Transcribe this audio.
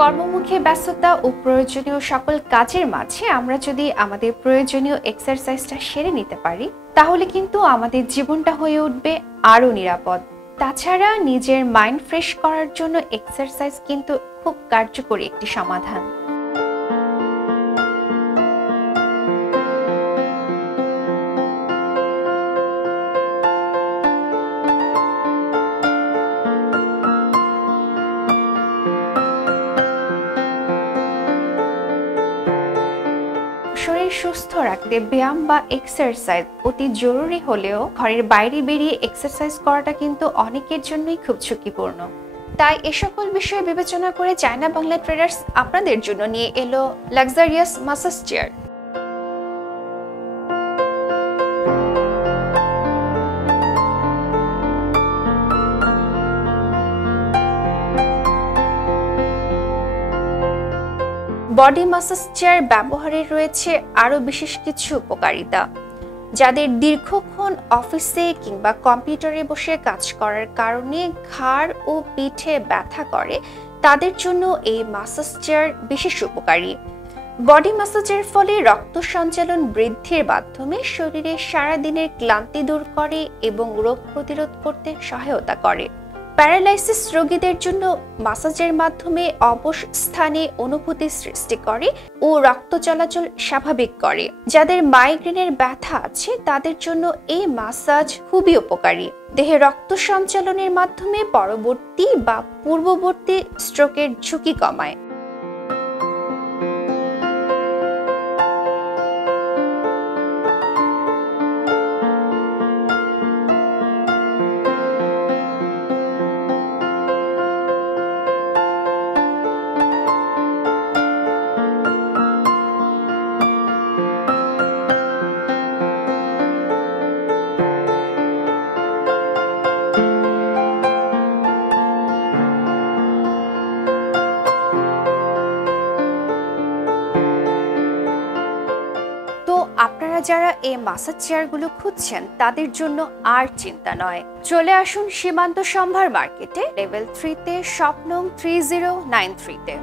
কর্মমুখী ব্যস্ততা ও প্রয়োজনীয় সকল কাজের মাঝে আমরা যদি আমাদের প্রয়োজনীয় এক্সারসাইজটা সেরে নিতে পারি, তাহলে কিন্তু আমাদের জীবনটা হয়ে উঠবে আরো নিরাপদ। তাছাড়া নিজের মাইন্ড ফ্রেশ করার জন্য এক্সারসাইজ কিন্তু খুব কার্যকরী একটি সমাধান। শরীর সুস্থ রাখতে ব্যায়াম বা এক্সারসাইজ অতি জরুরি হলেও ঘরের বাইরে বেরিয়ে এক্সারসাইজ করাটা কিন্তু অনেকের জন্যই খুব ঝুঁকিপূর্ণ। তাই এ সকল বিষয় বিবেচনা করে চায়না বাংলা ট্রেডার্স আপনাদের জন্য নিয়ে এলো luxurious massage chair. Body massage chair ব্যবহারে রয়েছে আরো বিশেষ কিছু উপকারিতা। যাদের দীর্ঘক্ষণ অফিসে কিংবা কম্পিউটারে বসে কাজ করার কারণে ঘাড় ও পিঠে ব্যথা করে, তাদের জন্য এই মাসাজ চেয়ার বিশেষ উপকারী। বডি ম্যাসাজের ফলে রক্ত সঞ্চালন বৃদ্ধির মাধ্যমে শরীরে সারাদিনের ক্লান্তি দূর করে এবং রোগ প্রতিরোধ করতে সহায়তা করে। প্যারালাইসিস রোগীদের জন্য ম্যাসাজের মাধ্যমে অবশ স্থানে অনুভূতি সৃষ্টি করে ও রক্ত চলাচল স্বাভাবিক করে। যাদের মাইগ্রেনের ব্যথা আছে তাদের জন্য এই ম্যাসাজ খুবই উপকারী। দেহে রক্ত সঞ্চালনের মাধ্যমে পরবর্তী বা পূর্ববর্তী স্ট্রোকের ঝুঁকি কমায়। আপনারা যারা এই মাসাজ চেয়ারগুলো খুঁজছেন তাদের জন্য আর চিন্তা নয়, চলে আসুন সীমান্ত সম্ভার মার্কেটে লেভেল 3 তে শপ নং 3093 তে।